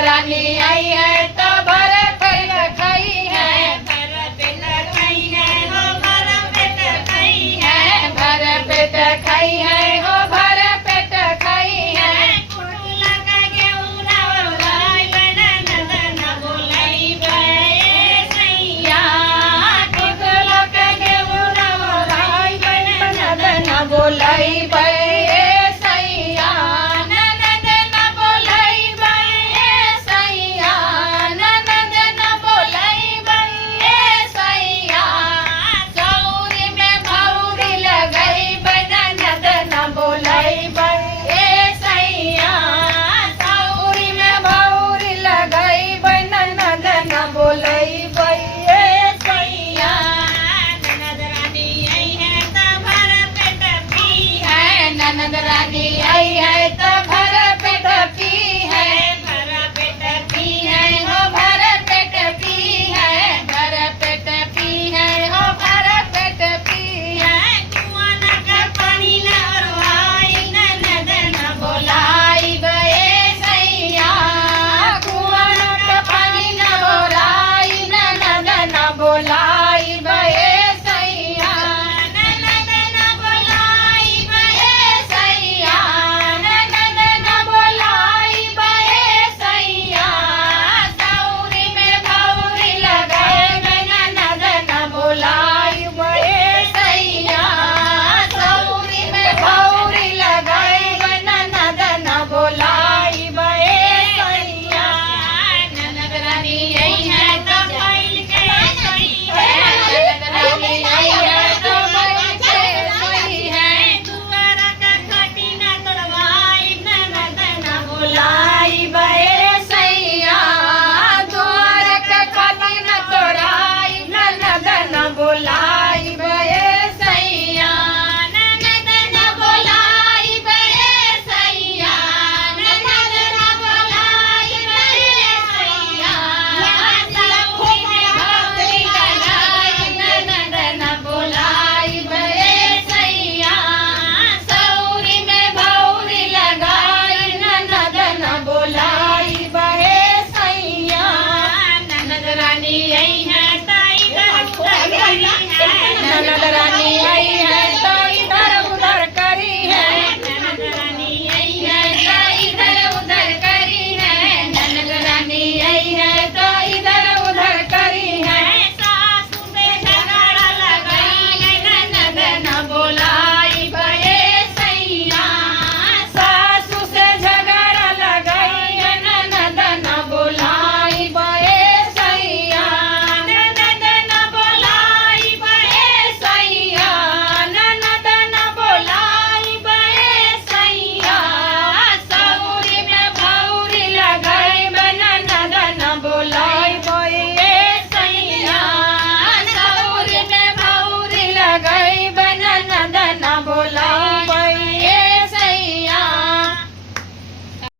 रानी आई है तो भर पेट खाई है, भर पेट खाई है हो भर पेट खाई है, भर पेट खाई है हो भर पेट खाई है। कुटला का गेउरा बोलाई बना नंदन बोलाई बे सैया, कुटला के गेउरा बोलाई बना नंदन बोलाई बे सैया, ननद न बोलाई बे सैया, ननद न बोलाई बे सैया। सौरी में भौरी लगई बना ननद न बोलाई बे सैया, सौरी में भौरी लगई बना ननद न बोलाई बे सैया। ननद रानी आई है तो भर पेट पी है, ननद रानी आई है तो भर पेट पी है, भर पेट पी है हो भर पेट पी है, भर पेट पी है हो भर पेट पी है। कुआं का पानी न भरवाई ननद न बोलाई गए सैया, कुआं का पानी न बोलाई ननद न बोलाई गए सैया, ननद न बोलाई बे सैया, ननद न बोलाई गए सैया। सौरी में भौरी लगाए ननद न बोलाई गए सैया, सौरी में भौरी लगाए ननद न बोलाई गए सैया। ननद रानी आई है तो बैल के सोई है, ननद रानी आई है तो बैल के सोई है, दुआरा का खटी न तोड़वाई ननद न बोलाई बे सैया। द्वार के खटी न तोड़ाई ननद न बोलाई बे सैया, ननद न बोलाई बे सैया, ननद न बोलाई बे सैया। सौरी में भौरी लगाई ननद न बोलाई बे सैया, सौरी में भौरी लगाई ननद न बोलाई बे सैया। ननद रानी आई है ताई का ननद रानी आई है